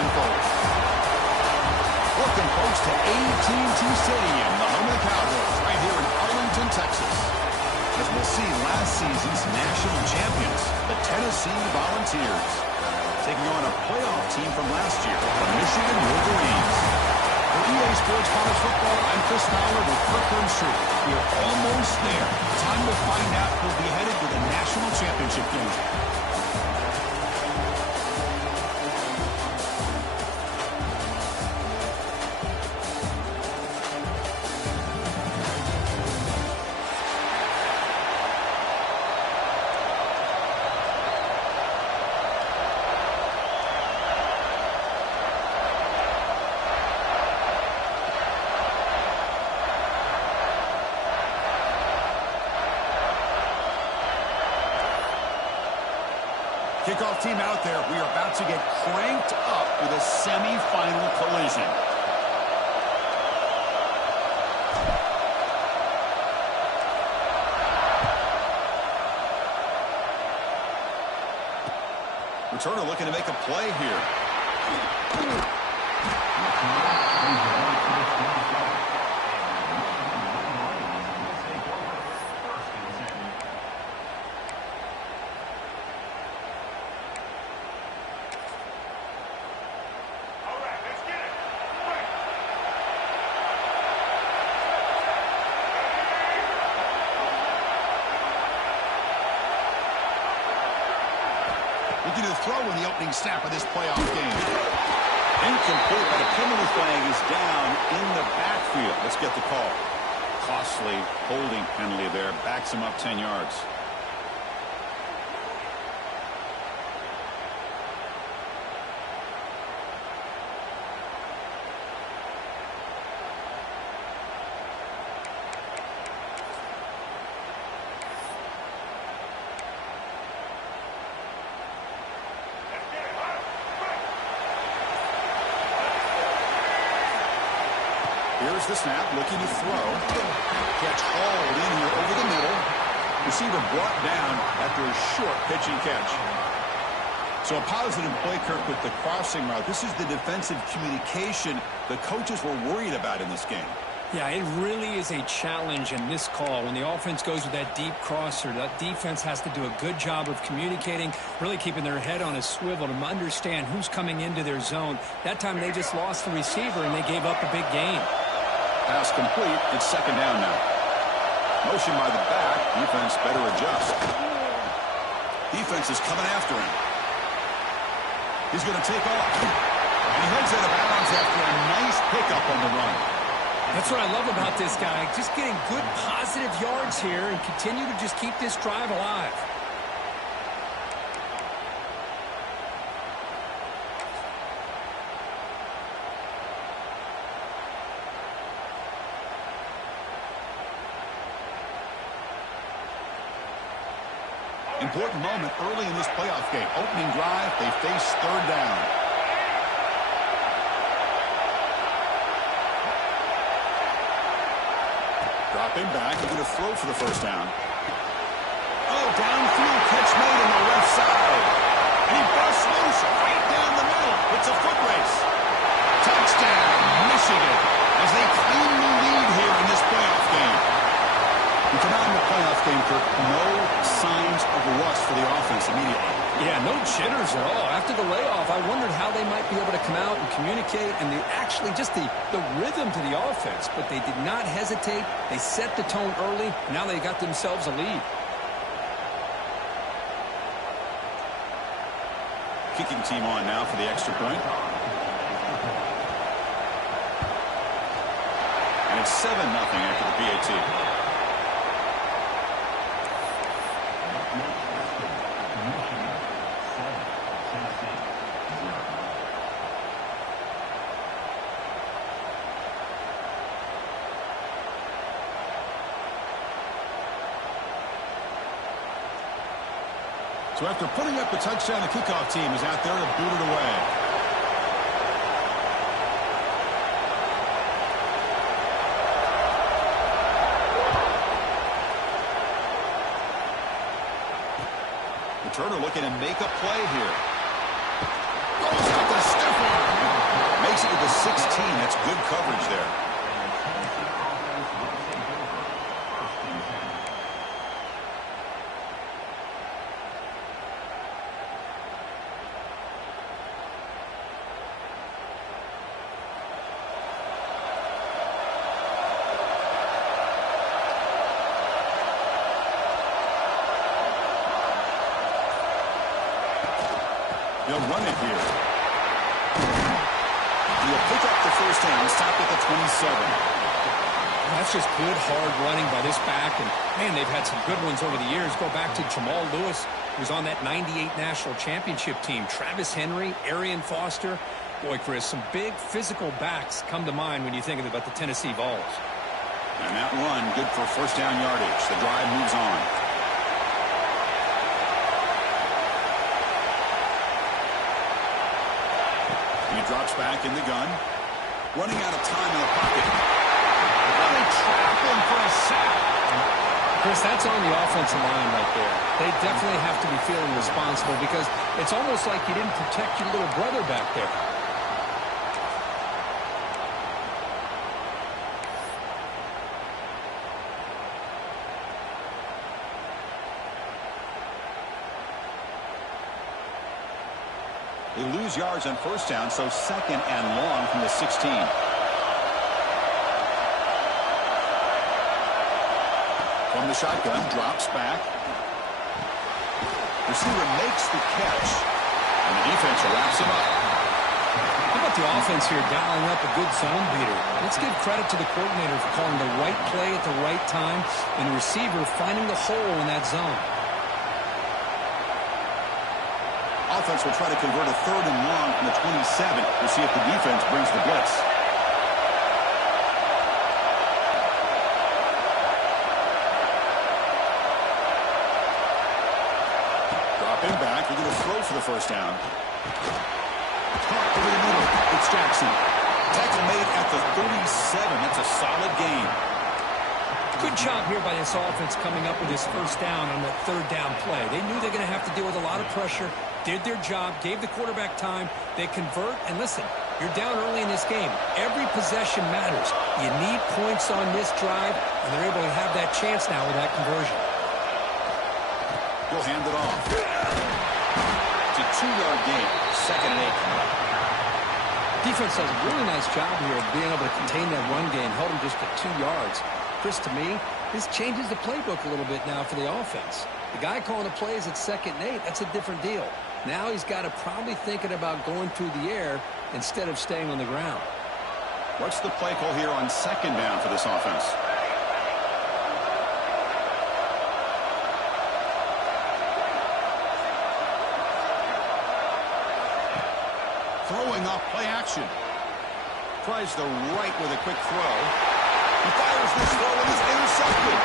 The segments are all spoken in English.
again, folks. Welcome, folks, to AT&T Stadium, the home of the Cowboys, right here in Arlington, Texas. As we'll see, last season's national champions, the Tennessee Volunteers, taking on a playoff team from last year, the Michigan Wolverines. For EA Sports College Football, I'm Chris Fowler with Kirk Herbstreit. We're almost there. Time to find out who'll be headed to the national championship game. Kickoff team out there. We are about to get cranked up with a semi-final collision. Returner looking to make a play here. Looking to throw in the opening snap of this playoff game. Incomplete, but a penalty flag is down in the backfield. Let's get the call. Costly holding penalty there. Backs him up 10 yards. Here's the snap, looking to throw. Catch hauled in here over the middle. Receiver brought down after a short pitching catch. So a positive play, Kirk, with the crossing route. This is the defensive communication the coaches were worried about in this game. Yeah, it really is a challenge in this call. When the offense goes with that deep crosser, that defense has to do a good job of communicating, really keeping their head on a swivel to understand who's coming into their zone. That time they just lost the receiver and they gave up a big gain. Pass complete. It's second down now. Motion by the back. Defense better adjust. Defense is coming after him. He's going to take off. And he heads out of bounds after a nice pickup on the run. That's what I love about this guy. Just getting good positive yards here and continue to just keep this drive alive. Important moment early in this playoff game. Opening drive, they face third down. Dropping back, he's going to throw for the first down. Oh, downfield catch made on the left side. And he busts loose right down the middle. It's a foot race. Touchdown, Michigan, as they claim the lead here in this playoff game. We come out in the playoff game, Kirk, no signs of rust for the offense immediately. Yeah, no jitters at all. After the layoff, I wondered how they might be able to come out and communicate and actually just the rhythm to the offense. But they did not hesitate. They set the tone early. Now they got themselves a lead. Kicking team on now for the extra point. And it's 7-0 after the PAT. So after putting up the touchdown, the kickoff team is out there to boot it away. Returner looking to make a play here. Goes out to Stefan. 16. That's good coverage there. They'll run it here. He'll pick up the first down, stop at the 27. That's just good, hard running by this back. And, man, they've had some good ones over the years. Go back to Jamal Lewis, who was on that 98 National Championship team. Travis Henry, Arian Foster. Boy, Chris, some big physical backs come to mind when you think about the Tennessee Vols. And that run, good for first down yardage. The drive moves on. He drops back in the gun. Running out of time in the pocket. They trap him for a sack. Chris, that's on the offensive line right there. They definitely have to be feeling responsible because it's almost like you didn't protect your little brother back there. They lose yards on first down, so second and long from the 16. From the shotgun, drops back. Receiver makes the catch, and the defense wraps him up. How about the offense here dialing up a good zone beater? Let's give credit to the coordinator for calling the right play at the right time, and the receiver finding the hole in that zone. Offense will try to convert a third and long from the 27. We'll see if the defense brings the blitz. Dropping back, we're going to throw for the first down. Caught over the middle. It's Jackson. Tackle made at the 37. That's a solid gain. Good job here by this offense coming up with his first down on that third down play. They knew they're going to have to deal with a lot of pressure, did their job, gave the quarterback time. They convert, and listen, you're down early in this game. Every possession matters. You need points on this drive, and they're able to have that chance now with that conversion. We'll hand it off. It's a 2-yard gain. Second and 8. Defense does a really nice job here of being able to contain that run game, held them just at 2 yards. Chris, to me, this changes the playbook a little bit now for the offense. The guy calling the plays at second and 8, that's a different deal. Now he's got to probably thinking about going through the air instead of staying on the ground. What's the play call here on second down for this offense? Throwing off play action. Tries the right with a quick throw. He fires this throw and is intercepted.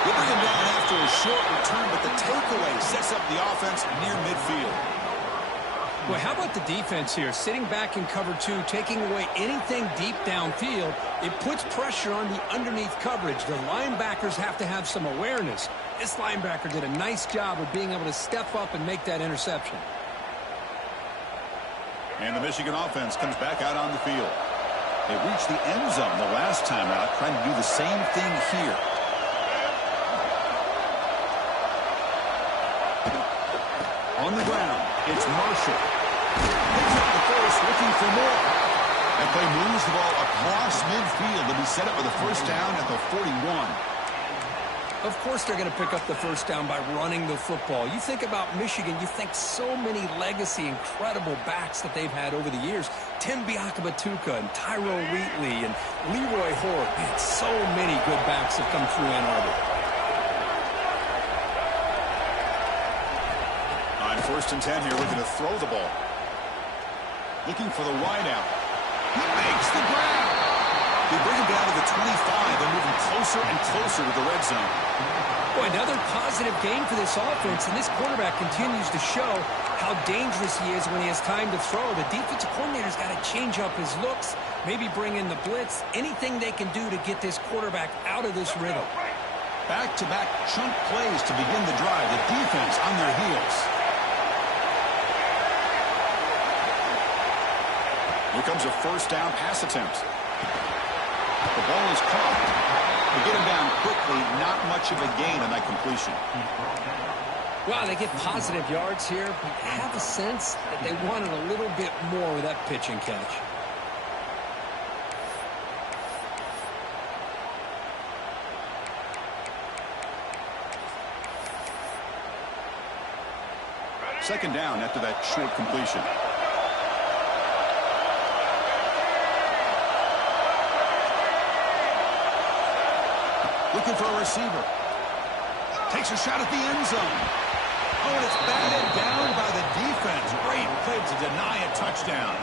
They bring him down after a short return, but the takeaway sets up the offense near midfield. Boy, how about the defense here? Sitting back in cover 2, taking away anything deep downfield. It puts pressure on the underneath coverage. The linebackers have to have some awareness. This linebacker did a nice job of being able to step up and make that interception. And the Michigan offense comes back out on the field. They reached the end zone the last time out, trying to do the same thing here. On the ground, it's Marshall. Picks up the first, looking for more. That play moves the ball across midfield to be set up with a first down at the 41. Of course they're going to pick up the first down by running the football. You think about Michigan, you think so many legacy, incredible backs that they've had over the years. Tim Biakabatuka and Tyrone Wheatley and Leroy Hoare. Man, so many good backs have come through Ann Arbor. On first and 10 here, we're going to throw the ball. Looking for the wideout. He makes the grab. They bring him down to the 25. They're moving closer and closer to the red zone. Boy, another positive game for this offense, and this quarterback continues to show how dangerous he is when he has time to throw. The defensive coordinator's got to change up his looks, maybe bring in the blitz, anything they can do to get this quarterback out of this rhythm. Back-to-back chunk plays to begin the drive. The defense on their heels. Here comes a first down pass attempt. The ball is caught. They get him down quickly. Not much of a gain on that completion. Well, they get positive yards here, but I have a sense that they wanted a little bit more with that pitch and catch. Second down after that short completion. Looking for a receiver. Takes a shot at the end zone. Oh, and it's batted down by the defense. Great play to deny a touchdown.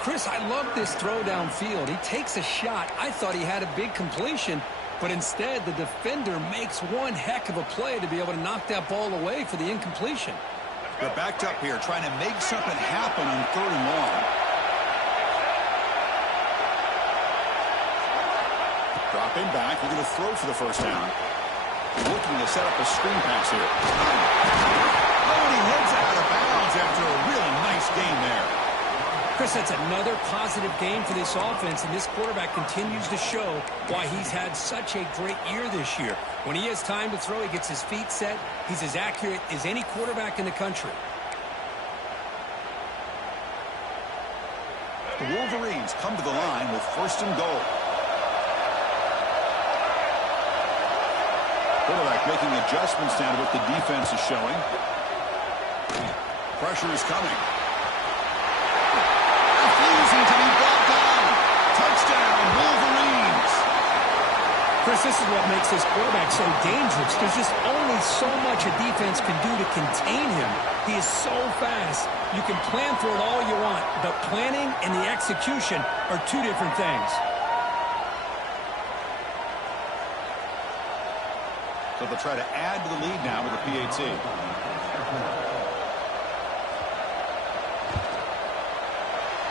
Chris, I love this throw downfield. He takes a shot. I thought he had a big completion, but instead the defender makes one heck of a play to be able to knock that ball away for the incompletion. They're backed up here trying to make something happen on 3rd and long. Dropping back. We're going to throw for the first down. Looking to set up a screen pass here. Oh, and he heads out of bounds after a really nice game there. Chris, that's another positive game for this offense, and this quarterback continues to show why he's had such a great year this year. When he has time to throw, he gets his feet set. He's as accurate as any quarterback in the country. The Wolverines come to the line with 1st and goal. Quarterback making adjustments down to what the defense is showing. Pressure is coming. Refusing to be brought down. Touchdown, Wolverines. Chris, this is what makes this quarterback so dangerous. There's just only so much a defense can do to contain him. He is so fast. You can plan for it all you want, but planning and the execution are two different things. So they'll try to add to the lead now with a PAT.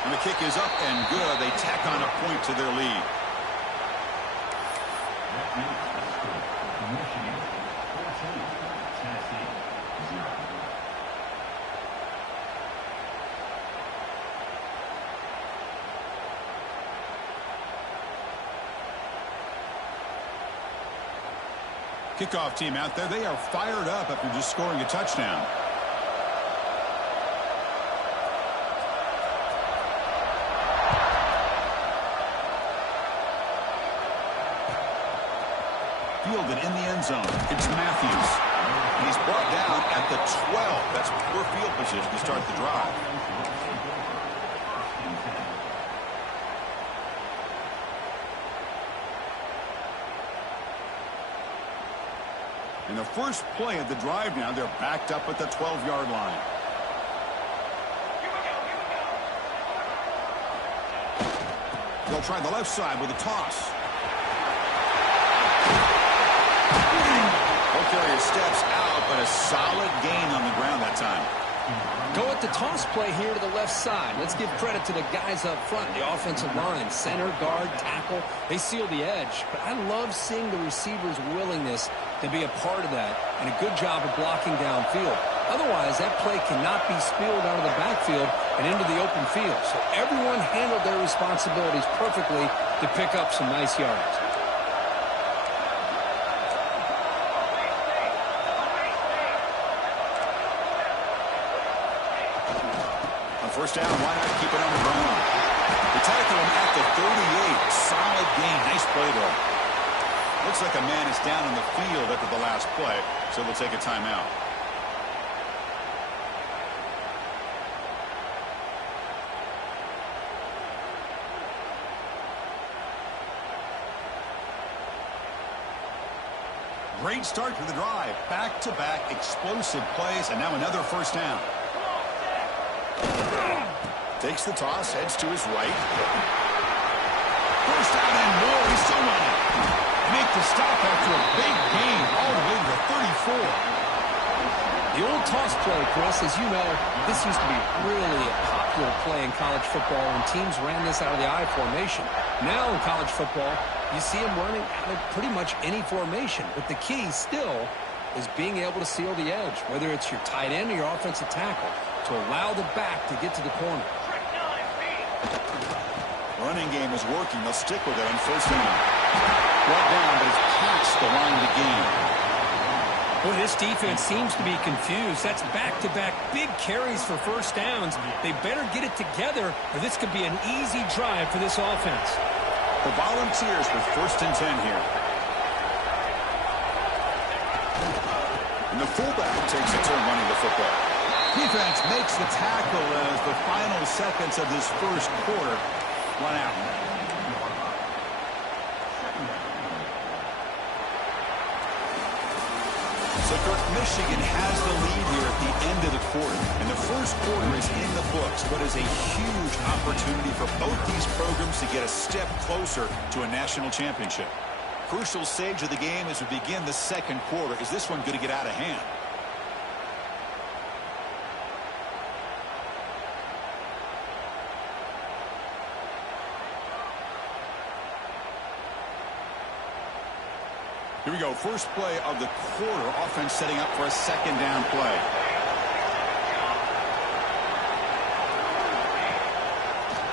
And the kick is up and good. They tack on a point to their lead. Kickoff team out there. They are fired up after just scoring a touchdown. Fielded in the end zone. It's Matthews. And he's brought down at the 12. That's poor field position to start the drive. In the first play of the drive now, they're backed up at the 12-yard line. They'll try the left side with a toss. Carrier steps out, but a solid gain on the ground that time. Go at the toss play here to the left side. Let's give credit to the guys up front, the offensive line, center, guard, tackle. They seal the edge. But I love seeing the receiver's willingness to be a part of that and a good job of blocking downfield. Otherwise, that play cannot be spilled out of the backfield and into the open field. So everyone handled their responsibilities perfectly to pick up some nice yards. First down, why not keep it on the ground? They tackle him at the 38. Solid gain. Nice play, though. Looks like a man is down in the field after the last play, so they'll take a timeout. Great start to the drive. Back-to-back explosive plays, and now another first down. Takes the toss, heads to his right. First down and more. He's still running. Make the stop after a big gain all the way to the 34. The old toss play, Chris, as you know, this used to be really a popular play in college football, and teams ran this out of the I formation. Now in college football, you see them running out of pretty much any formation, but the key still is being able to seal the edge, whether it's your tight end or your offensive tackle, to allow the back to get to the corner. running game is working. They'll stick with it on first down. Brought down, but it's past the line to gain. Well, this defense seems to be confused. That's back-to-back big carries for first downs. They better get it together, or this could be an easy drive for this offense. The Volunteers with 1st and 10 here. And the fullback takes a turn running the football. Defense makes the tackle as the final seconds of this first quarter run out. So, Kirk, Michigan has the lead here at the end of the quarter. And the first quarter is in the books. What is a huge opportunity for both these programs to get a step closer to a national championship. Crucial stage of the game as we begin the second quarter. Is this one going to get out of hand? Here we go. First play of the quarter. Offense setting up for a second down play.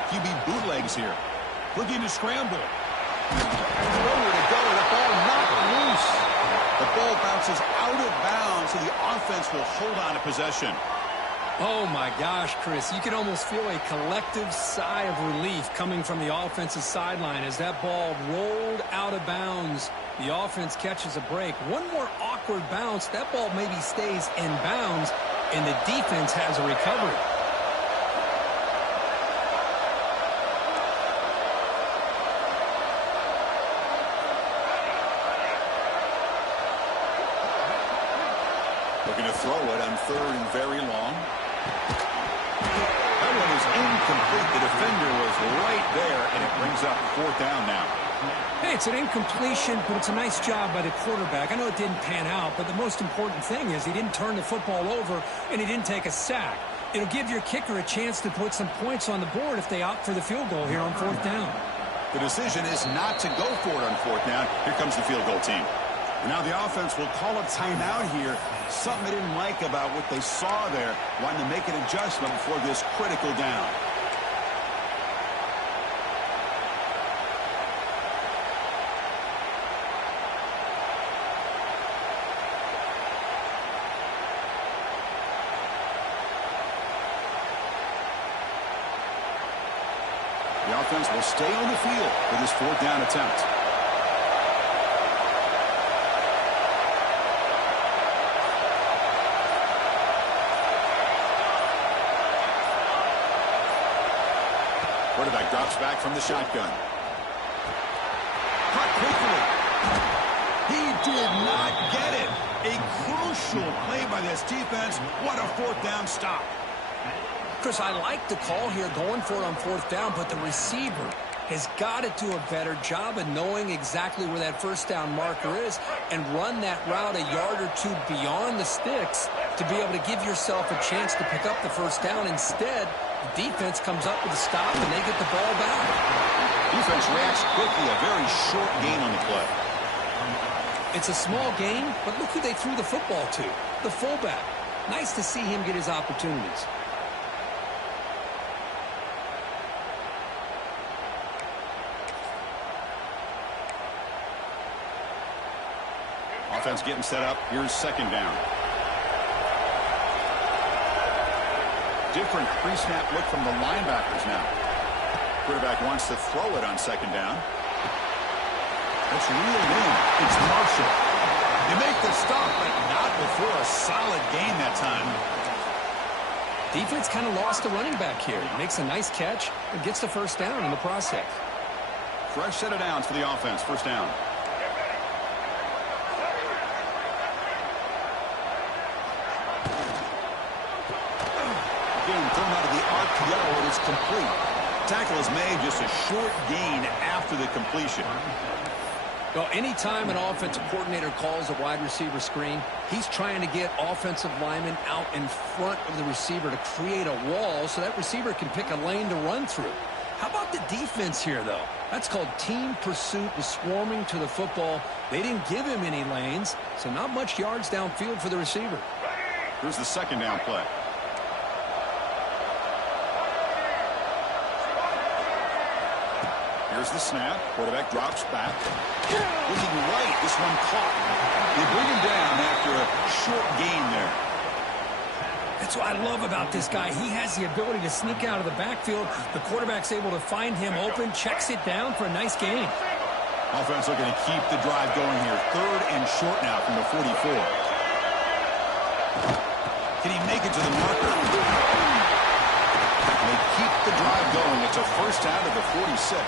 QB bootlegs here. Looking to scramble. Nowhere to go. The ball knocked loose. The ball bounces out of bounds, so the offense will hold on to possession. Oh, my gosh, Chris. You can almost feel a collective sigh of relief coming from the offensive sideline as that ball rolled out of bounds. The offense catches a break. One more awkward bounce. That ball maybe stays in bounds, and the defense has a recovery. Looking to throw it on 3rd and very long. That one is incomplete. The defender was right there, and it brings up 4th down now. Hey, it's an incompletion, but it's a nice job by the quarterback. I know it didn't pan out, but the most important thing is he didn't turn the football over, and he didn't take a sack. It'll give your kicker a chance to put some points on the board if they opt for the field goal here on 4th down. The decision is not to go for it on 4th down. Here comes the field goal team. Now the offense will call a timeout here. Something they didn't like about what they saw there. Wanting to make an adjustment before this critical down. The offense will stay on the field with this 4th down attempt. Quarterback drops back from the shotgun. Cut quickly. He did not get it. A crucial play by this defense. What a 4th down stop. Chris, I like the call here going for it on 4th down, but the receiver has got to do a better job of knowing exactly where that first down marker is and run that route a yard or two beyond the sticks to be able to give yourself a chance to pick up the first down. Instead, the defense comes up with a stop and they get the ball back. Defense reacts quickly. A very short gain on the play. It's a small gain, but look who they threw the football to, the fullback. Nice to see him get his opportunities. Offense getting set up. Here's 2nd down. Different pre-snap look from the linebackers now. Quarterback wants to throw it on 2nd down. It's reeled in. It's Marshall. You make the stop, but not before a solid gain that time. Defense kind of lost the running back here. Makes a nice catch and gets the first down in the process. Fresh set of downs for the offense. First down. Again, thrown out of the RPO, and it's complete. Tackle is made, just a short gain after the completion. Well, anytime an offensive coordinator calls a wide receiver screen, he's trying to get offensive linemen out in front of the receiver to create a wall so that receiver can pick a lane to run through. How about the defense here, though? That's called team pursuit and swarming to the football. They didn't give him any lanes, so not much yards downfield for the receiver. Here's the 2nd down play. Here's the snap. Quarterback drops back. Looking right. This one caught. They bring him down after a short gain there. That's what I love about this guy. He has the ability to sneak out of the backfield. The quarterback's able to find him open, checks it down for a nice gain. Offense looking to keep the drive going here. 3rd and short now from the 44. Can he make it to the marker? They keep the drive going. It's a first down to the 46.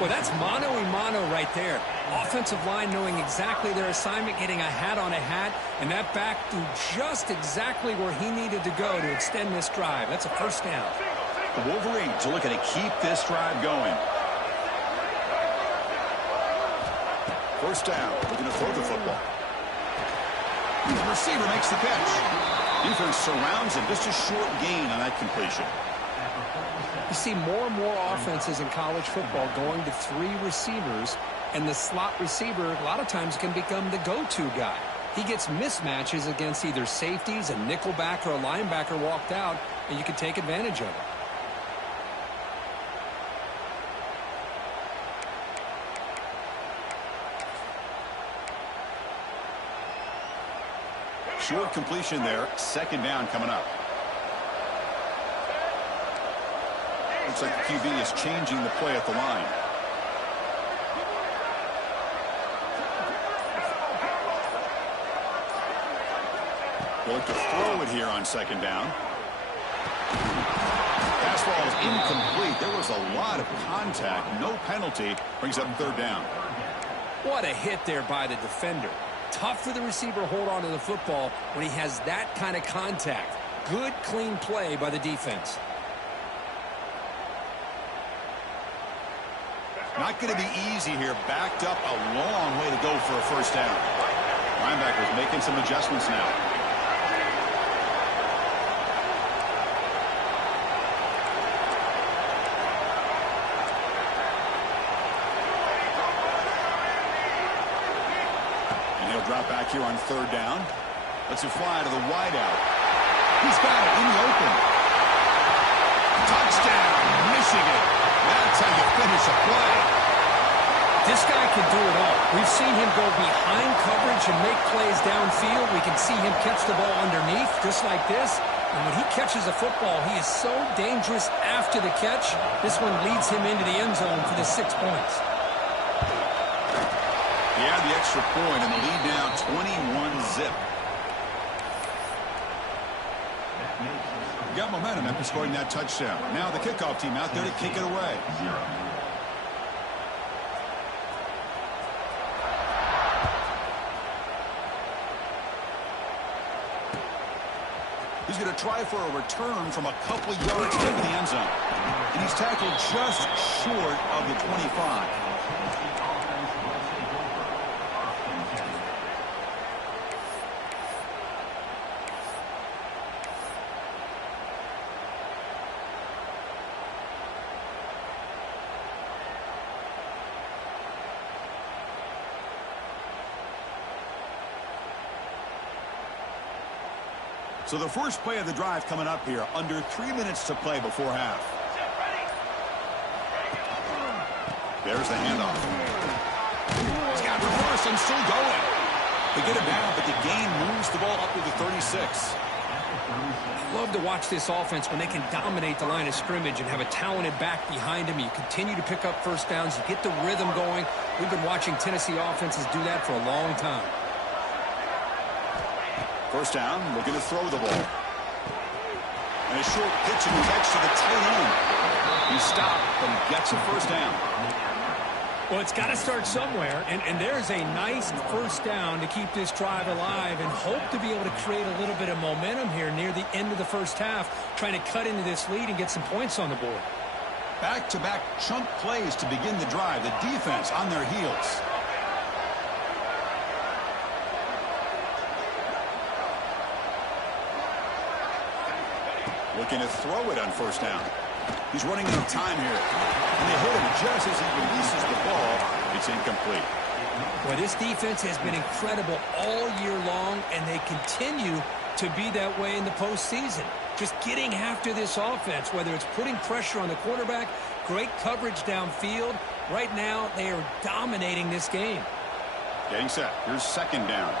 Well, that's mano-a-mano right there. Offensive line knowing exactly their assignment, getting a hat on a hat, and that back threw just exactly where he needed to go to extend this drive. That's a first down. The Wolverines are looking to keep this drive going. First down. Looking to throw the football. The receiver makes the catch. Defense surrounds him. Just a short gain on that completion. You see more and more offenses in college football going to 3 receivers, and the slot receiver a lot of times can become the go-to guy. He gets mismatches against either safeties, a nickelback, or a linebacker walked out, and you can take advantage of it. Short completion there. Second down coming up. Looks like the QB is changing the play at the line. They'll look to throw it here on second down. Pass ball is incomplete. There was a lot of contact. No penalty. Brings up 3rd down. What a hit there by the defender. Tough for the receiver to hold on to the football when he has that kind of contact. Good, clean play by the defense. Not going to be easy here. Backed up a long way to go for a first down. Linebackers making some adjustments now. And he'll drop back here on 3rd down. Lets it fly to the wideout. He's got it in the open. Touchdown, Michigan. That's how you finish a play. This guy can do it all. We've seen him go behind coverage and make plays downfield. We can see him catch the ball underneath, just like this. And when he catches a football, he is so dangerous after the catch. This one leads him into the end zone for the 6 points. He had the extra point, and the lead now 21-zip. Got momentum after scoring that touchdown. Now the kickoff team out there to kick it away. He's going to try for a return from a couple yards into the end zone. And he's tackled just short of the 25. So the first play of the drive coming up here. Under 3 minutes to play before half. There's the handoff. He's got reverse and still going. They get it down, but the gain moves the ball up to the 36. I love to watch this offense when they can dominate the line of scrimmage and have a talented back behind him. You continue to pick up first downs. You get the rhythm going. We've been watching Tennessee offenses do that for a long time. First down, looking to throw the ball. And a short pitch and catch to the tight end. He stopped, but he gets a first down. Well, it's got to start somewhere, and there's a nice first down to keep this drive alive and hope to be able to create a little bit of momentum here near the end of the first half, trying to cut into this lead and get some points on the board. Back-to-back chunk plays to begin the drive. The defense on their heels. Looking to throw it on first down. He's running out of time here. And they hit him just as he releases the ball. It's incomplete. Well, this defense has been incredible all year long, and they continue to be that way in the postseason. just getting after this offense, whether it's putting pressure on the quarterback, great coverage downfield. Right now, they are dominating this game. Getting set. Here's second down.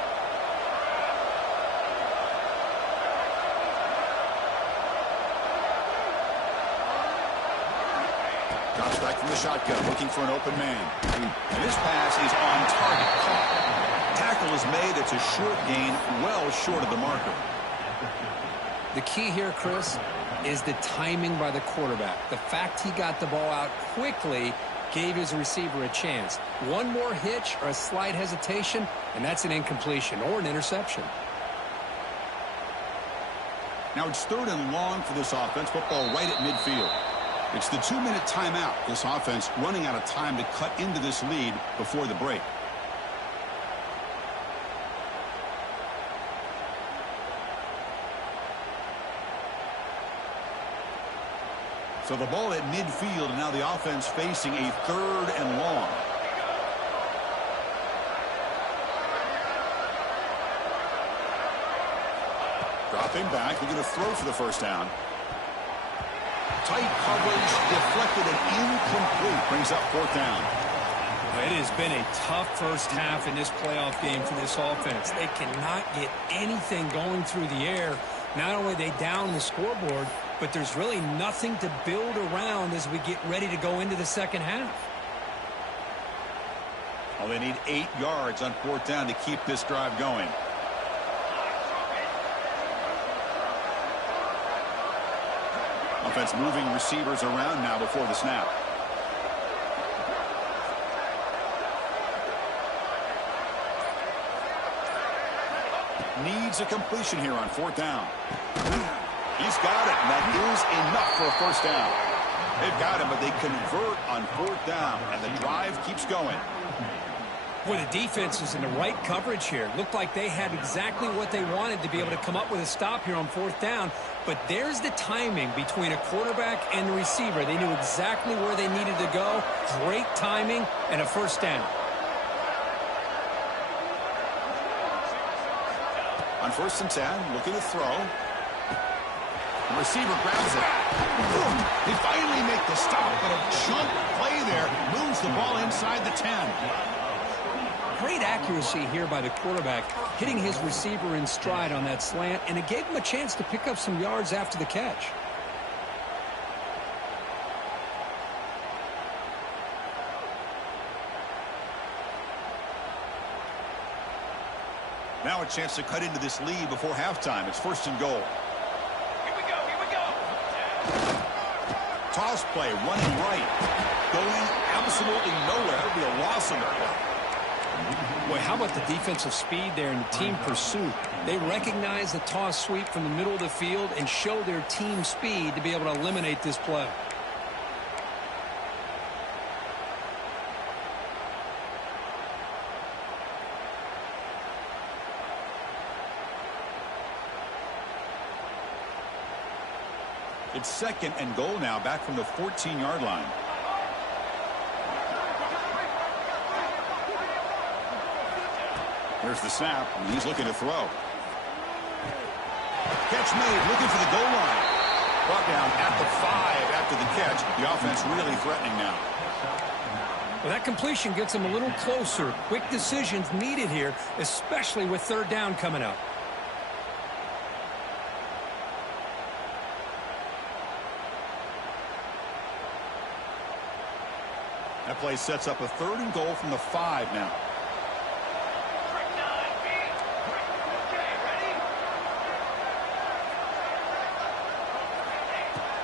Drops back from the shotgun, looking for an open man. And this pass is on target. Caught. Tackle is made. It's a short gain, well short of the marker. The key here, Chris, is the timing by the quarterback. The fact he got the ball out quickly gave his receiver a chance. One more hitch or a slight hesitation, and that's an incompletion or an interception. Now it's 3rd and long for this offense. Football right at midfield. It's the 2-minute timeout. This offense running out of time to cut into this lead before the break. So the ball at midfield, and now the offense facing a 3rd and long. Dropping back, they're going to throw for the first down. Tight coverage, deflected and incomplete. Brings up 4th down. It has been a tough first half in this playoff game for this offense. They cannot get anything going through the air. Not only are they down the scoreboard, but there's really nothing to build around as we get ready to go into the second half. Well, they need 8 yards on 4th down to keep this drive going. Offense moving receivers around now before the snap. Needs a completion here on 4th down. He's got it, and that is enough for a first down. They've got him, but they convert on 4th down, and the drive keeps going. Boy, the defense is in the right coverage here. Looked like they had exactly what they wanted to be able to come up with a stop here on 4th down. But there's the timing between a quarterback and the receiver. They knew exactly where they needed to go. Great timing and a first down. On 1st and 10, looking to throw. The receiver grabs it. Boom! They finally make the stop, but a jump play there moves the ball inside the 10. Great accuracy here by the quarterback, hitting his receiver in stride on that slant, and it gave him a chance to pick up some yards after the catch. Now a chance to cut into this lead before halftime. It's 1st and goal. Here we go. Toss play, running right. Going absolutely nowhere. It'll be a loss of it. Boy, how about the defensive speed there and the team pursuit? They recognize the toss sweep from the middle of the field and show their team speed to be able to eliminate this play. It's 2nd and goal now, back from the 14-yard line. Here's the snap, and he's looking to throw. Catch made, looking for the goal line. Brought down at the 5 after the catch. The offense really threatening now. Well, that completion gets them a little closer. Quick decisions needed here, especially with 3rd down coming up. That play sets up a 3rd and goal from the 5 now.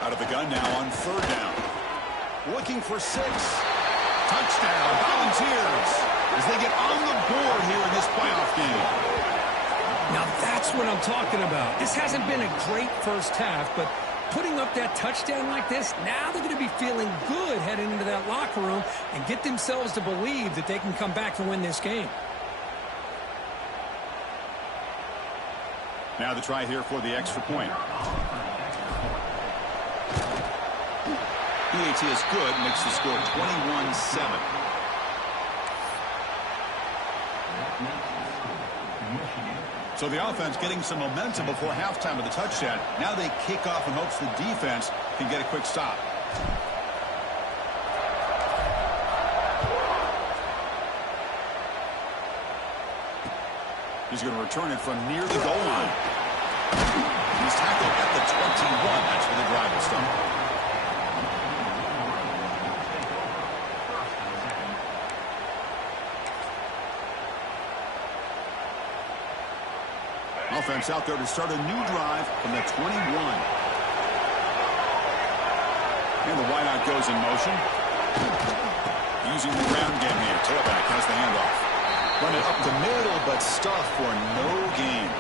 Out of the gun now on 3rd down. Looking for 6. Touchdown, Volunteers, as they get on the board here in this playoff game. Now that's what I'm talking about. This hasn't been a great first half, but putting up that touchdown like this, now they're going to be feeling good heading into that locker room and get themselves to believe that they can come back and win this game. Now the try here for the extra point. PAT is good, makes the score 21-7. So the offense getting some momentum before halftime with the touchdown. Now they kick off in hopes the defense can get a quick stop. He's going to return it from near the goal line. He's tackled at the 21. That's where the drive will start. Offense out there to start a new drive from the 21. And the wideout goes in motion. Using the ground game here. Tailback has the handoff. Run it up the middle, but stuff for no gain.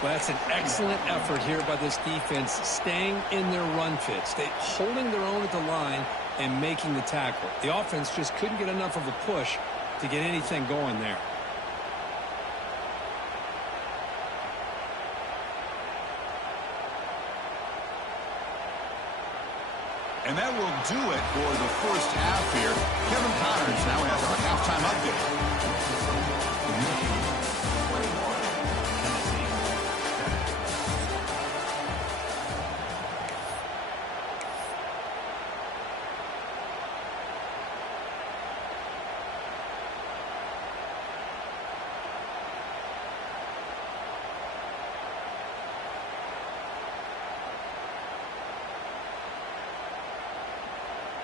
Well, that's an excellent effort here by this defense, staying in their run fits. They holding their own at the line and making the tackle. The offense just couldn't get enough of a push to get anything going there. And that will do it for the first half here. Kevin Connors now has our halftime update.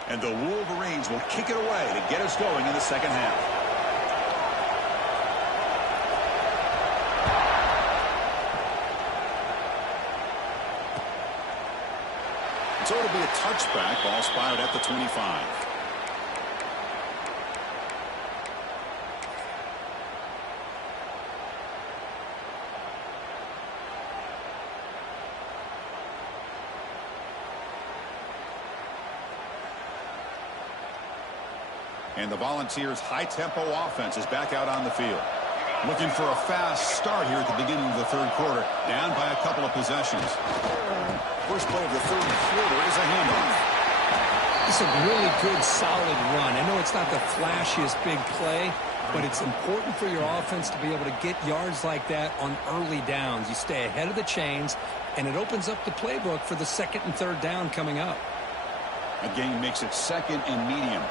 And the Wolverines will kick it away to get us going in the second half. So it'll be a touchback. Ball spotted at the 25. And the Volunteers' high-tempo offense is back out on the field. Looking for a fast start here at the beginning of the third quarter. Down by a couple of possessions. First play of the third quarter is a handoff. It's a really good, solid run. I know it's not the flashiest big play, but it's important for your offense to be able to get yards like that on early downs. You stay ahead of the chains, and it opens up the playbook for the second and third down coming up. Again, makes it second and medium.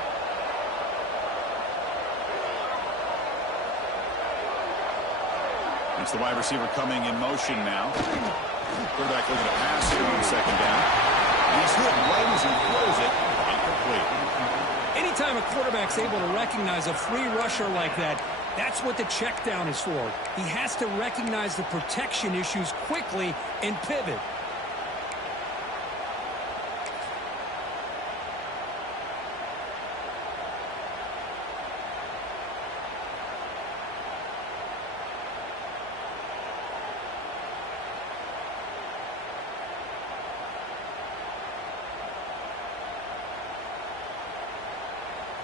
It's the wide receiver coming in motion now. Quarterback looking to pass here on second down. He's hit right as he throws it. Incomplete. Anytime a quarterback's able to recognize a free rusher like that, that's what the check down is for. He has to recognize the protection issues quickly and pivot.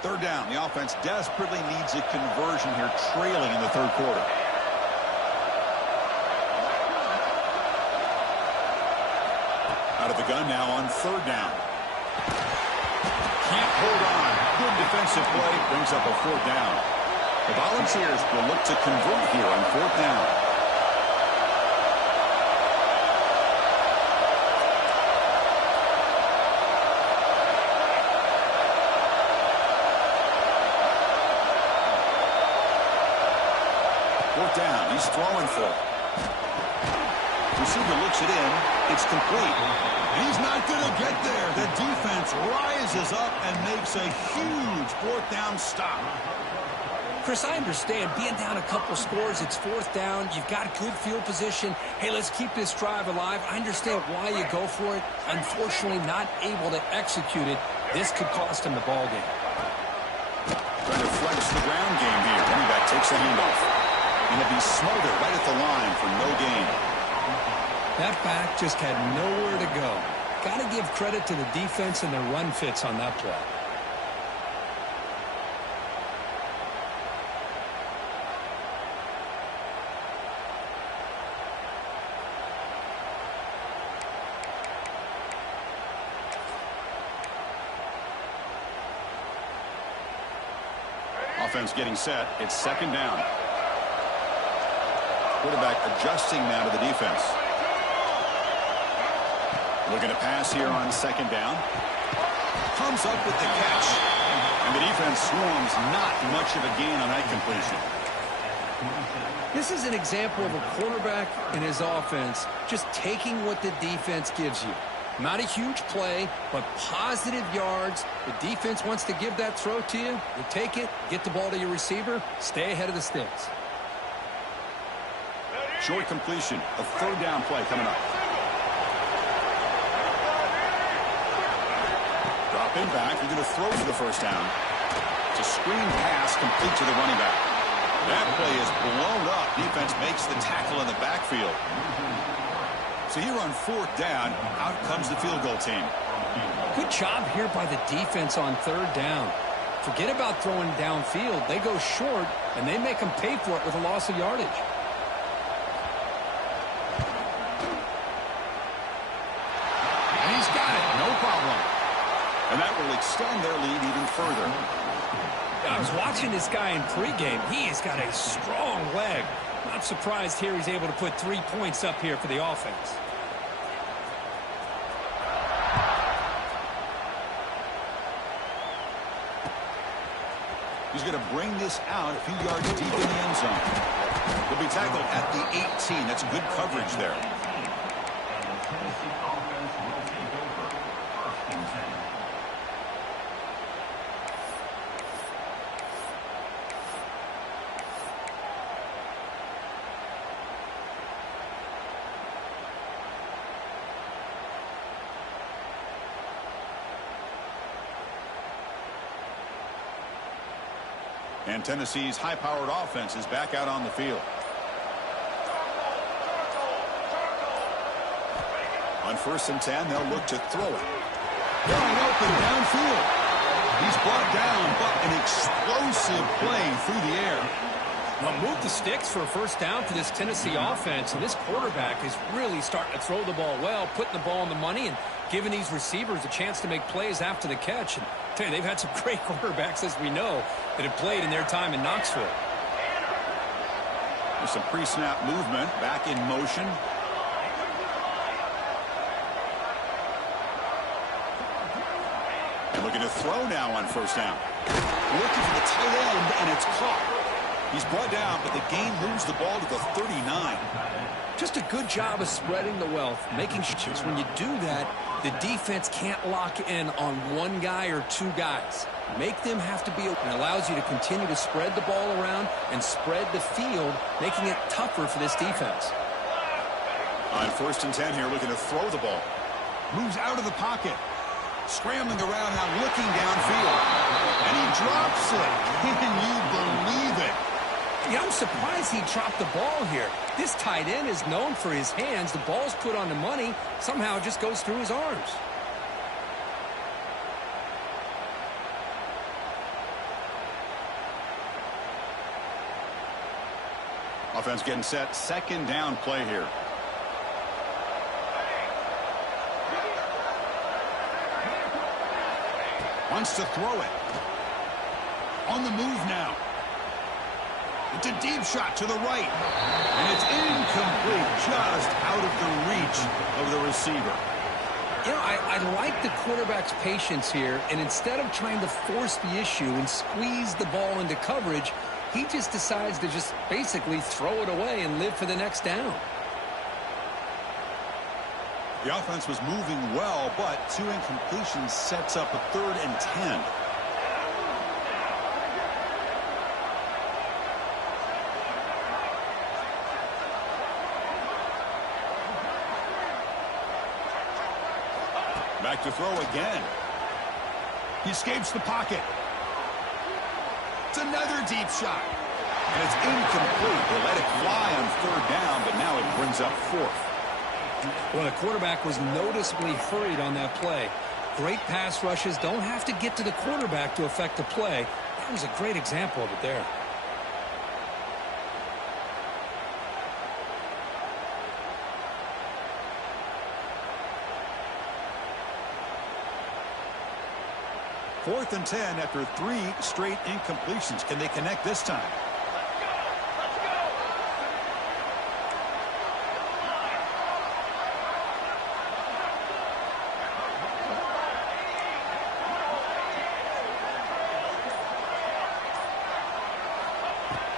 Third down. The offense desperately needs a conversion here, trailing in the third quarter. Out of the gun now on third down. Can't hold on. Good defensive play. Brings up a fourth down. The Volunteers will look to convert here on fourth down. Down. He's throwing for it. Receiver looks it in. It's complete. He's not going to get there. The defense rises up and makes a huge fourth down stop. Chris, I understand being down a couple scores, it's fourth down. You've got good field position. Hey, let's keep this drive alive. I understand why you go for it. Unfortunately, not able to execute it. This could cost him the ball game. Trying to flex the ground game here. Running back takes the handoff. And it'll be smothered right at the line for no gain. That back just had nowhere to go. Got to give credit to the defense and their run fits on that play. Offense getting set. It's second down. Quarterback adjusting now to the defense. Looking to pass here on second down. Comes up with the catch. And the defense swarms, not much of a gain on that completion. This is an example of a quarterback and his offense just taking what the defense gives you. Not a huge play, but positive yards. The defense wants to give that throw to you. You take it, get the ball to your receiver, stay ahead of the sticks. Short completion, a third down play coming up. Dropping back, you're going to throw for the first down. It's a screen pass complete to the running back. That play is blown up. Defense makes the tackle in the backfield. So here on fourth down, out comes the field goal team. Good job here by the defense on third down. Forget about throwing downfield. They go short, and they make them pay for it with a loss of yardage. And he's got it. No problem. And that will extend their lead even further. I was watching this guy in pregame. He has got a strong leg. Not surprised here he's able to put 3 points up here for the offense. He's going to bring this out a few yards deep in the end zone. He'll be tackled at the 18. That's good coverage there. And Tennessee's high-powered offense is back out on the field. On 1st and 10, they'll look to throw it. Wide open downfield. He's brought down, but an explosive play through the air. Now move the sticks for a first down for this Tennessee offense, and this quarterback is really starting to throw the ball well, putting the ball on the money and giving these receivers a chance to make plays after the catch. And I tell you, they've had some great quarterbacks, as we know, that have played in their time in Knoxville. There's some pre-snap movement, back in motion. And looking to throw now on first down. Looking for the tight end, and it's caught. He's brought down, but the gain moves the ball to the 39. Just a good job of spreading the wealth, making sure when you do that, the defense can't lock in on one guy or two guys. Make them have to be, and allows you to continue to spread the ball around and spread the field, making it tougher for this defense. On 1st and 10 here, looking to throw the ball. Moves out of the pocket. Scrambling around now, looking downfield. And he drops it. Can you believe it? Yeah, I'm surprised he dropped the ball here. This tight end is known for his hands. The ball's put on the money. Somehow it just goes through his arms. Offense getting set. Second down play here. Wants to throw it. On the move now. It's a deep shot to the right. And it's incomplete, just out of the reach of the receiver. You know, I like the quarterback's patience here, and instead of trying to force the issue and squeeze the ball into coverage, he just decides to just basically throw it away and live for the next down. The offense was moving well, but 2 incompletions sets up a 3rd and 10. Back to throw again. He escapes the pocket. It's another deep shot. And it's incomplete. They let it fly on 3rd down, but now it brings up 4th. Well, the quarterback was noticeably hurried on that play. Great pass rushes don't have to get to the quarterback to affect the play. That was a great example of it there. Fourth and 10 after 3 straight incompletions. Can they connect this time?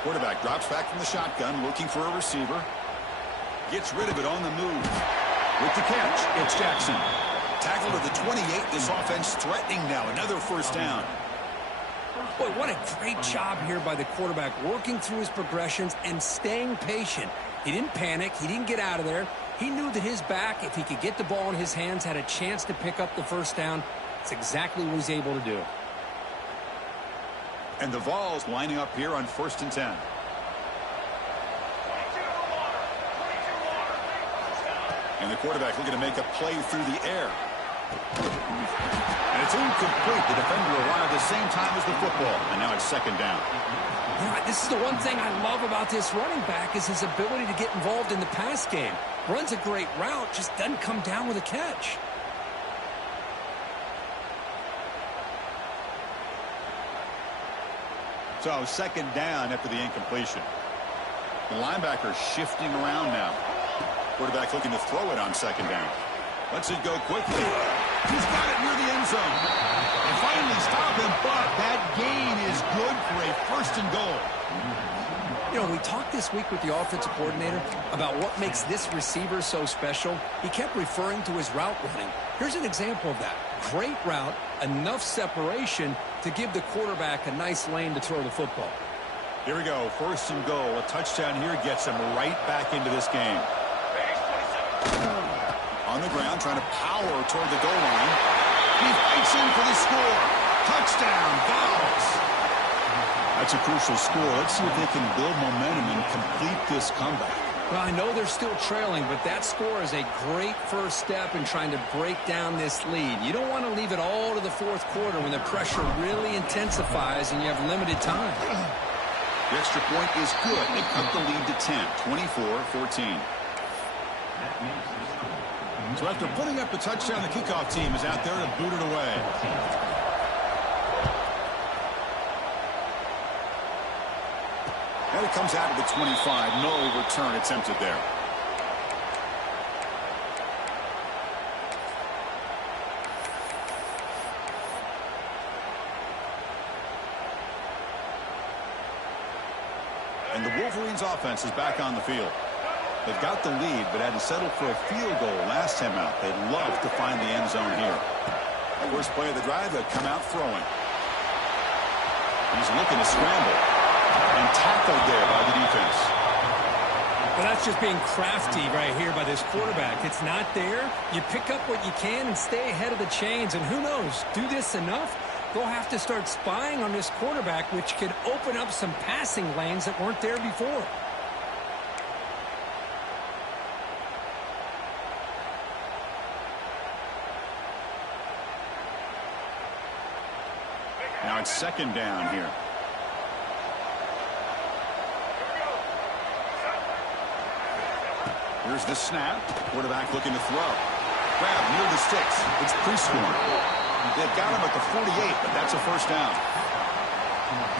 Quarterback drops back from the shotgun, looking for a receiver. Gets rid of it on the move. With the catch, it's Jackson. Tackle to the 28. This offense threatening now. Another first down. Boy, what a great job here by the quarterback, working through his progressions and staying patient. He didn't panic. He didn't get out of there. He knew that his back, if he could get the ball in his hands, had a chance to pick up the first down. It's exactly what he's able to do. And the Vols lining up here on 1st and 10. And the quarterback looking to make a play through the air. And it's incomplete. The defender arrived at the same time as the football. And now it's 2nd down. This is the one thing I love about this running back is his ability to get involved in the pass game. Runs a great route, just doesn't come down with a catch. So 2nd down after the incompletion. The linebacker shifting around now. Quarterback looking to throw it on 2nd down. Lets it go quickly. He's got it near the end zone. And finally stop him, but that gain is good for a 1st and goal. You know, we talked this week with the offensive coordinator about what makes this receiver so special. He kept referring to his route running. Here's an example of that. Great route, enough separation to give the quarterback a nice lane to throw the football. Here we go, 1st and goal. A touchdown here gets him right back into this game. On the ground, trying to power toward the goal line. He fights in for the score. Touchdown, Vols. That's a crucial score. Let's see if they can build momentum and complete this comeback. Well, I know they're still trailing, but that score is a great first step in trying to break down this lead. You don't want to leave it all to the 4th quarter when the pressure really intensifies and you have limited time. The extra point is good. They cut the lead to 10, 24-14. So after putting up the touchdown, the kickoff team is out there to boot it away. And it comes out of the 25. No return attempted there. And the Wolverines offense is back on the field. They've got the lead, but had to settle for a field goal last time out. They'd love to find the end zone here. First play of the drive, they'll come out throwing. He's looking to scramble. And tackled there by the defense. Well, that's just being crafty right here by this quarterback. It's not there. You pick up what you can and stay ahead of the chains. And who knows, do this enough, they'll have to start spying on this quarterback, which could open up some passing lanes that weren't there before. Now it's 2nd down here. Here's the snap. Quarterback looking to throw. Grab near the sticks. It's Prescorn. They've got him at the 48, but that's a first down.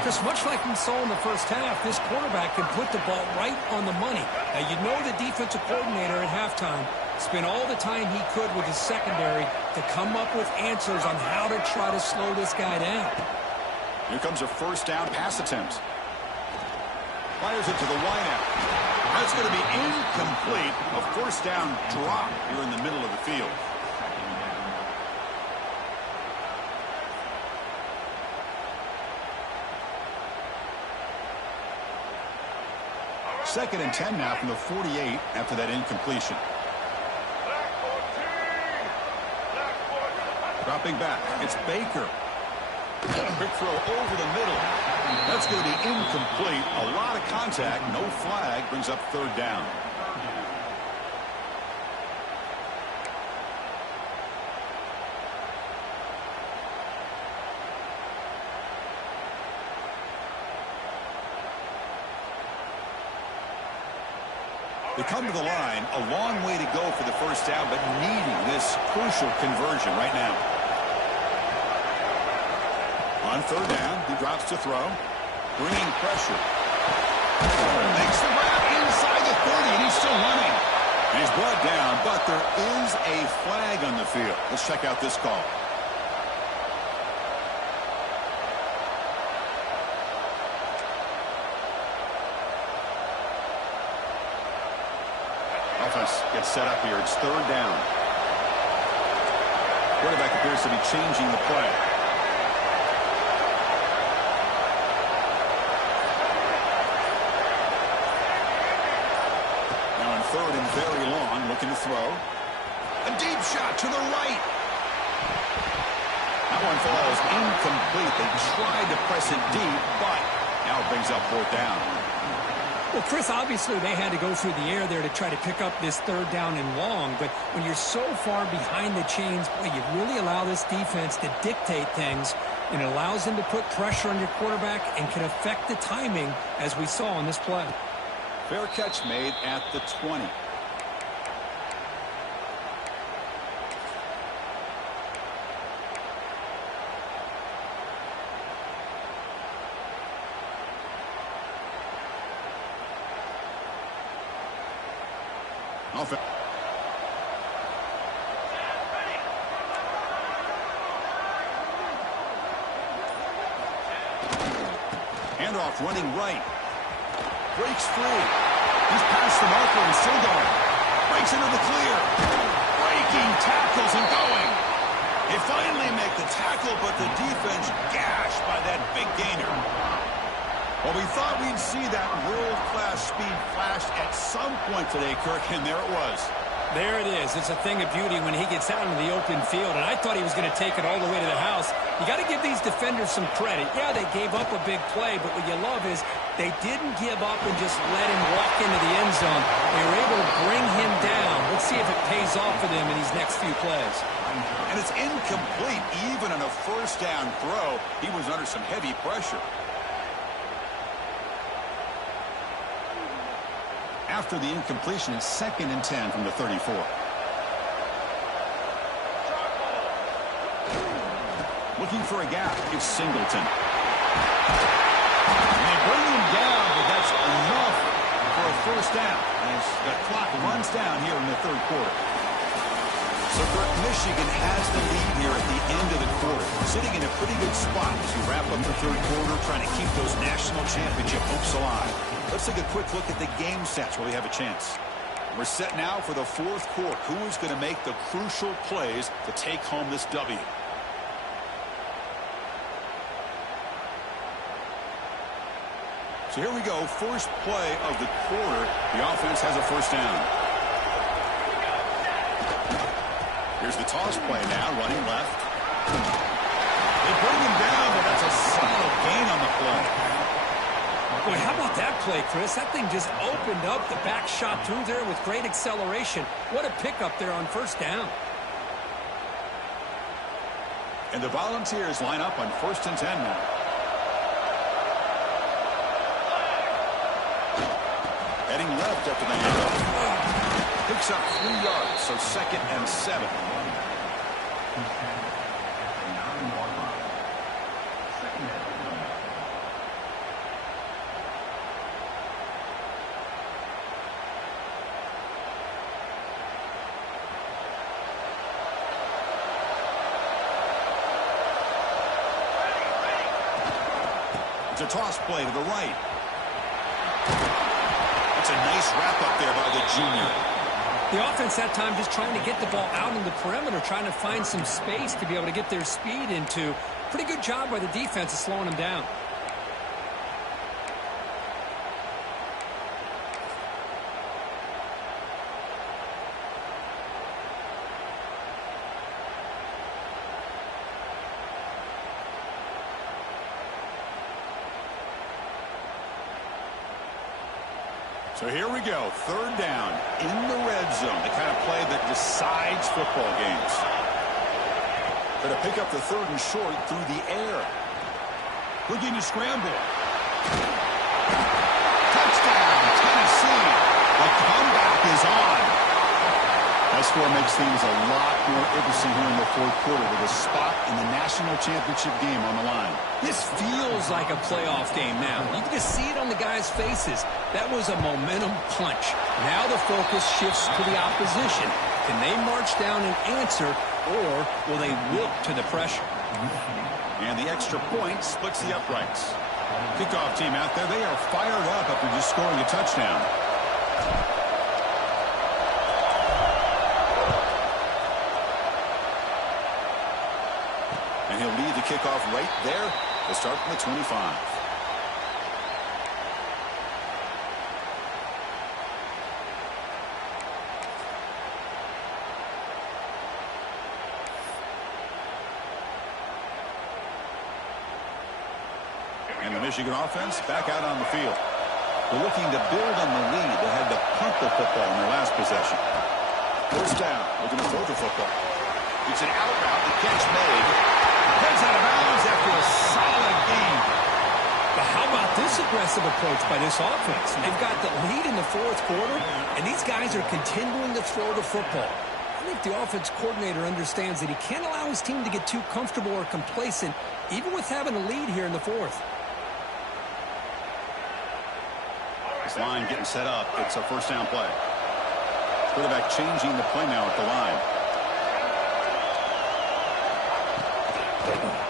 Just much like we saw in the first half, this quarterback can put the ball right on the money. Now, you know the defensive coordinator at halftime spent all the time he could with his secondary to come up with answers on how to try to slow this guy down. Here comes a first down pass attempt. Fires it to the wideout. That's going to be incomplete. A first down drop here in the middle of the field. Second and 10 now from the 48 after that incompletion. Dropping back. It's Baker. Quick throw over the middle. That's going to be incomplete. A lot of contact. No flag. Brings up 3rd down. They come to the line, a long way to go for the first down, but needing this crucial conversion right now. On 3rd down, he drops to throw, bringing pressure. Makes the grab inside the 30, and he's still running. And he's brought down, but there is a flag on the field. Let's check out this call. offense gets set up here. It's third down. Quarterback appears to be changing the play. Now on third and very long, looking to throw. A deep shot to the right. That one falls incomplete. They tried to press it deep, but now it brings up fourth down. Well, Chris, obviously they had to go through the air there to try to pick up this third down and long, but when you're so far behind the chains, boy, you really allow this defense to dictate things, and it allows them to put pressure on your quarterback and can affect the timing, as we saw on this play. Fair catch made at the 20. Handoff running right. Breaks free. He's past the marker and still going. Breaks into the clear. Breaking tackles and going. They finally make the tackle, but the defense gashed by that big gainer. Well, we thought we'd see that world-class speed flash at some point today, Kirk, and there it was. There it is. It's a thing of beauty when he gets out into the open field, and I thought he was going to take it all the way to the house. You got to give these defenders some credit. Yeah, they gave up a big play, but what you love is they didn't give up and just let him walk into the end zone. They were able to bring him down. Let's see if it pays off for them in these next few plays. And it's incomplete. Even on a first down throw, he was under some heavy pressure. After the incompletion, it's 2nd and 10 from the 34. Looking for a gap. It's Singleton. And they bring him down, but that's enough for a first down. As the clock runs down here in the third quarter. So Michigan has the lead here at the end of the quarter. Sitting in a pretty good spot as you wrap up the third quarter, trying to keep those national championship hopes alive. Let's take a quick look at the game stats where we have a chance. We're set now for the fourth quarter. Who is going to make the crucial plays to take home this W? So here we go. First play of the quarter. The offense has a first down. Here's the toss play now, running left. They bring him down, but that's a solid gain on the play. Boy, how about that play, Chris? That thing just opened up. The back shot through there with great acceleration. What a pickup there on first down. And the Volunteers line up on 1st and 10 now. Heading left after the handoff. Picks up 3 yards, so 2nd and 7. It's a toss play to the right. It's a nice wrap-up there by the junior. The offense that time just trying to get the ball out in the perimeter, trying to find some space to be able to get their speed into. Pretty good job by the defense of slowing them down. So here we go, 3rd down in the red zone, the kind of play that decides football games. Going to pick up the 3rd and short through the air. Looking to scramble. Touchdown, Tennessee. The comeback is on. That score makes things a lot more interesting here in the fourth quarter with a spot in the national championship game on the line. This feels like a playoff game now. You can just see it on the guys' faces. That was a momentum punch. Now the focus shifts to the opposition. Can they march down and answer, or will they wilt to the pressure? And the extra point splits the uprights. Kickoff team out there, they are fired up after just scoring a touchdown. And he'll lead the kickoff right there to start from the 25. And the Michigan offense back out on the field. They're looking to build on the lead. They had to punt the football in their last possession. First down, looking to throw the football. It's an out route, the catch made. Heads out of bounds after a solid game. But how about this aggressive approach by this offense? They've got the lead in the fourth quarter, and these guys are continuing to throw the football. I think the offense coordinator understands that he can't allow his team to get too comfortable or complacent, even with having a lead here in the fourth. This line getting set up. It's a first down play. Quarterback changing the play now at the line.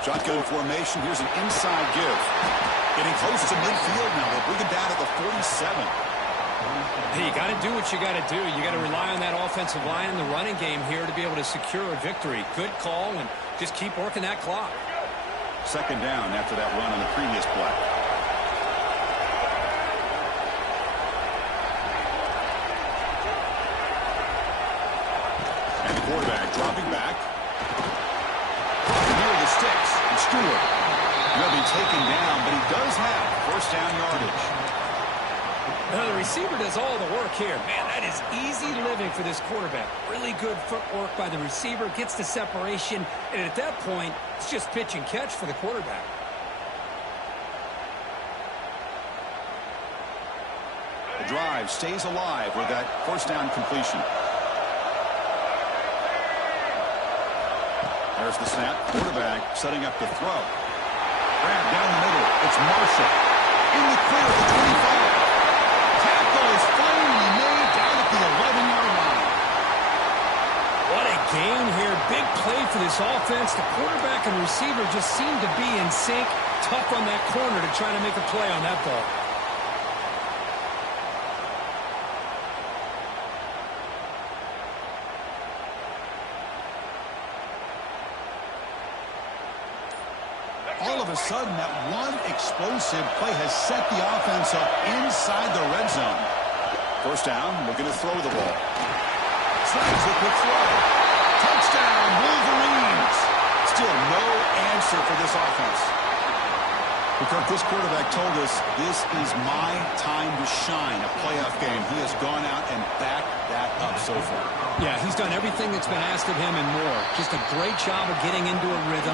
Shotgun formation. Here's an inside give. Getting close to midfield now. They'll bring it down to the 47. Hey, you got to do what you got to do. You got to rely on that offensive line in the running game here to be able to secure a victory. Good call, and just keep working that clock. Second down after that run on the previous play. And the quarterback dropping back. Near the sticks. And Stewart. He'll be taken down, but he does have first down yardage. Now, the receiver does all the work here. Man, that is easy living for this quarterback. Really good footwork by the receiver, gets the separation, and at that point, it's just pitch and catch for the quarterback. The drive stays alive with that first down completion. There's the snap. Quarterback setting up to throw. Grab down the middle. It's Marshall. In the clear at the 25. Tackle is finally made down at the 11-yard line. What a gain here. Big play for this offense. The quarterback and receiver just seem to be in sync. Tough on that corner to try to make a play on that ball. All of a sudden, that one explosive play has set the offense up inside the red zone. First down, looking to throw the ball. Slides the quick throw. Touchdown, Wolverines. Still no answer for this offense. Kirk, this quarterback told us this is my time to shine, a playoff game. He has gone out and backed that up so far. Yeah, he's done everything that's been asked of him and more. Just a great job of getting into a rhythm.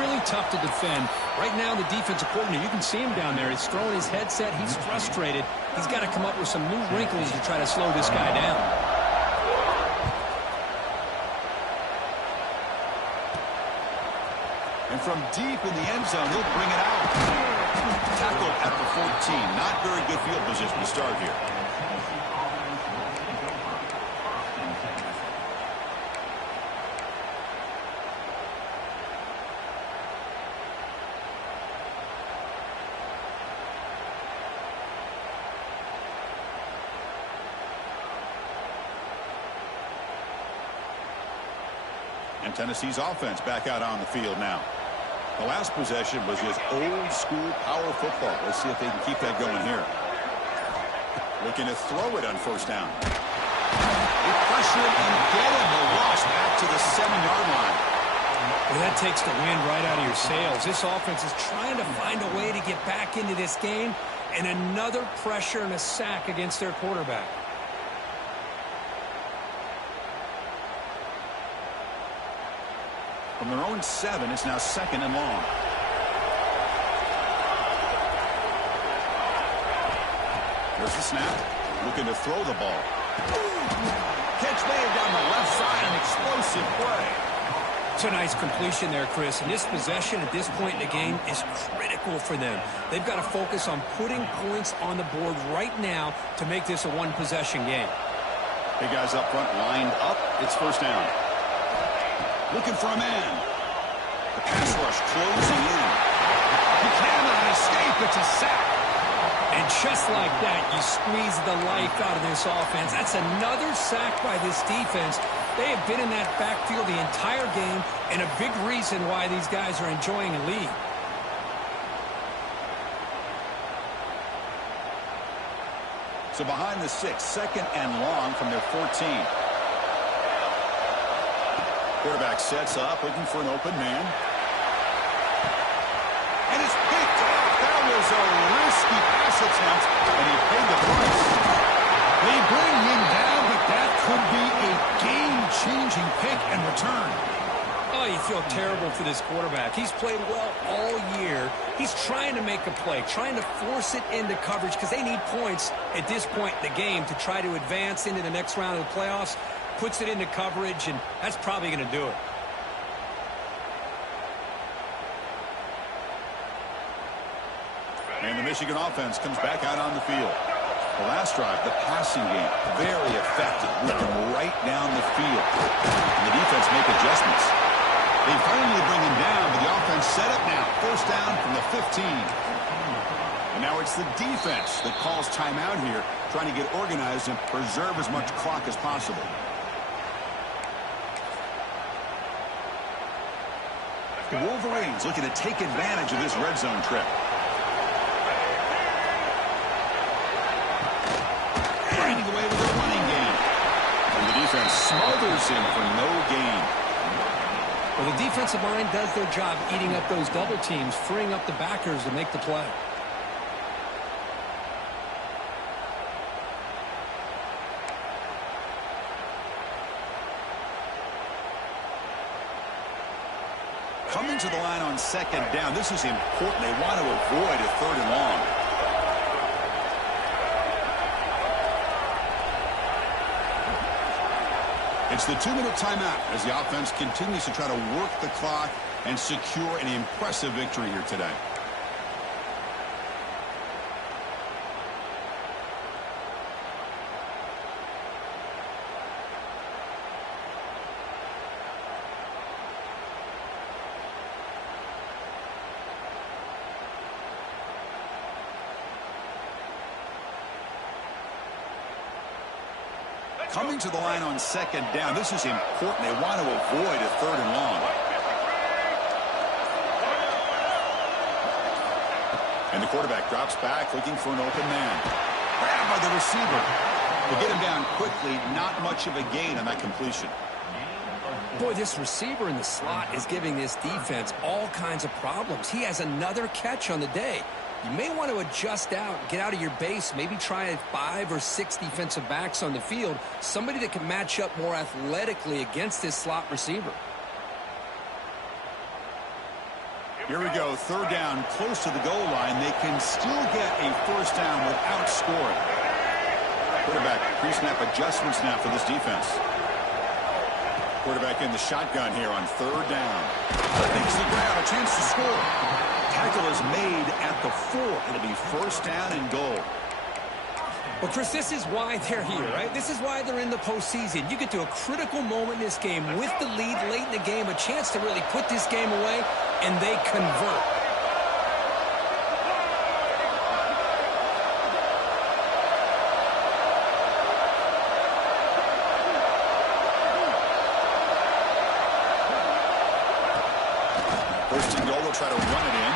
Really tough to defend. Right now, the defensive coordinator, you can see him down there. He's throwing his headset. He's frustrated. He's got to come up with some new wrinkles to try to slow this guy down. And from deep in the end zone, he'll bring it out. Tackled at the 14. Not very good field position to start here. And Tennessee's offense back out on the field now. The last possession was just old-school power football. Let's see if they can keep that going here. Looking to throw it on first down. They pressure him and get him. The loss back to the 7-yard line. Well, that takes the wind right out of your sails. This offense is trying to find a way to get back into this game, and another pressure and a sack against their quarterback. From their own 7, it's now second and long. There's the snap. Looking to throw the ball. Catch made down the left side. An explosive play. It's a nice completion there, Chris. And this possession at this point in the game is critical for them. They've got to focus on putting points on the board right now to make this a one-possession game. Big guys up front lined up. It's first down. Looking for a man. The pass rush closing in. Buchanan escape. It's a sack. And just like that, you squeeze the life out of this offense. That's another sack by this defense. They have been in that backfield the entire game, and a big reason why these guys are enjoying a lead. So behind the 6, 2nd and long from their 14. Quarterback sets up, looking for an open man. And it's picked off. That was a risky pass attempt, and he paid the price. They bring him down, but that could be a game-changing pick and return. Oh, you feel terrible for this quarterback. He's played well all year. He's trying to make a play, trying to force it into coverage because they need points at this point in the game to try to advance into the next round of the playoffs. Puts it into coverage, and that's probably going to do it. And the Michigan offense comes back out on the field. The last drive, the passing game, very effective. Moving right down the field. And the defense make adjustments. They finally bring him down, but the offense set up now. 1st down from the 15. And now it's the defense that calls timeout here, trying to get organized and preserve as much clock as possible. The Wolverines looking to take advantage of this red zone trip. Finding away with a running game. And the defense smothers him for no gain. Well, the defensive line does their job eating up those double teams, freeing up the backers to make the play. Coming to the line on 2nd down. This is important. They want to avoid a 3rd and long. It's the 2-minute timeout as the offense continues to try to work the clock and secure an impressive victory here today. Coming to the line on 2nd down. This is important. They want to avoid a 3rd and long. And the quarterback drops back, looking for an open man. Grabbed by the receiver. To get him down quickly, not much of a gain on that completion. Boy, this receiver in the slot is giving this defense all kinds of problems. He has another catch on the day. You may want to adjust out, get out of your base, maybe try 5 or 6 defensive backs on the field, somebody that can match up more athletically against this slot receiver. Here we go, 3rd down, close to the goal line. They can still get a 1st down without scoring. Quarterback pre-snap adjustments now for this defense. Quarterback in the shotgun here on 3rd down. Makes the grab, a chance to score. Tackle is made at the 4. It'll be 1st down and goal. Well, Chris, this is why they're here, right? This is why they're in the postseason. You get to a critical moment in this game with the lead late in the game, a chance to really put this game away, and they convert. First and goal, they'll try to run it in.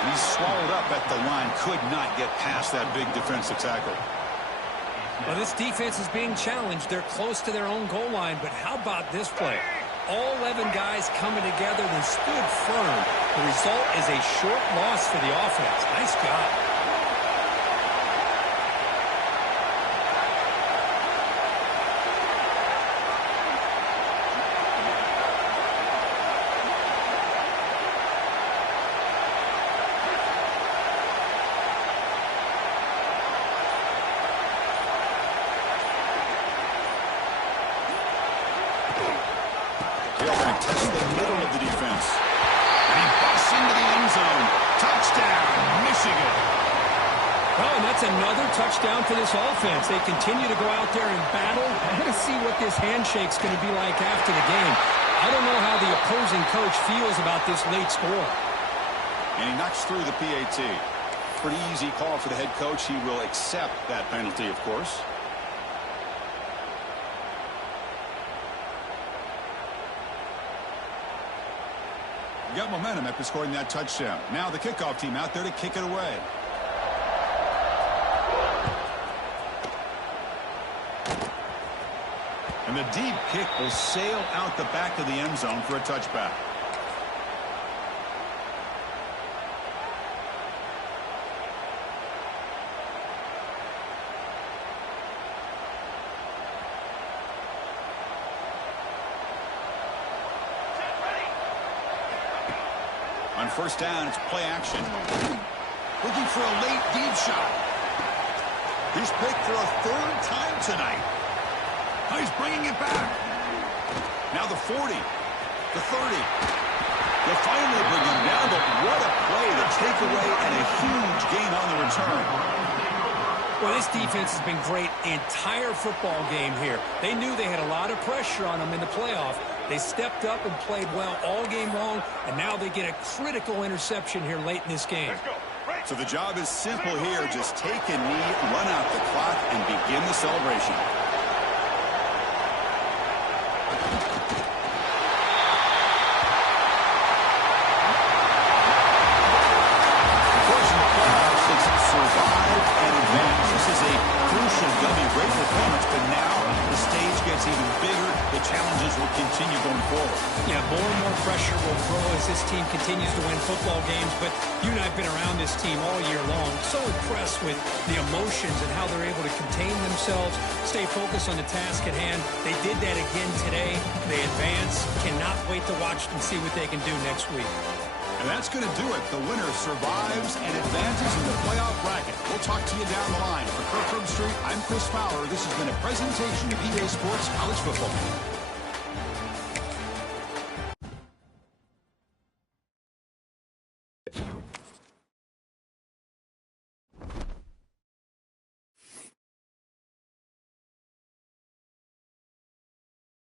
And he's swallowed up at the line. Could not get past that big defensive tackle. Well, this defense is being challenged. They're close to their own goal line, but how about this play? All 11 guys coming together. They stood firm. The result is a short loss for the offense. Nice job. Test the middle of the defense. And he busts into the end zone. Touchdown, Michigan. Well, and that's another touchdown for this offense. They continue to go out there and battle. I'm going to see what this handshake's going to be like after the game. I don't know how the opposing coach feels about this late score. And he knocks through the PAT. pretty easy call for the head coach. He will accept that penalty, of course. You got momentum after scoring that touchdown. Now the kickoff team out there to kick it away. And the deep kick will sail out the back of the end zone for a touchback. On first down, it's play action. Looking for a late deep shot. He's picked for a third time tonight. Now he's bringing it back. Now the 40, the 30. They'll finally bring him down, but what a play, the takeaway, and a huge gain on the return. Well, this defense has been great the entire football game here. They knew they had a lot of pressure on them in the playoff. They stepped up and played well all game long, and now they get a critical interception here late in this game. So the job is simple here. Just take a knee, run out the clock, and begin the celebration. Survive and advance. This is a crucial W. Great performance, but now the stage gets even bigger. The challenges will continue going forward. Yeah, more and more pressure will grow as this team continues to win football games, but you and I have been around this team all year long. So impressed with the emotions and how they're able to contain themselves, stay focused on the task at hand. They did that again today. They advance. Cannot wait to watch them, see what they can do next week. And that's going to do it. The winner survives and advances in the playoff bracket. We'll talk to you down the line. For Kirkland Street, I'm Chris Fowler. This has been a presentation of EA Sports College Football.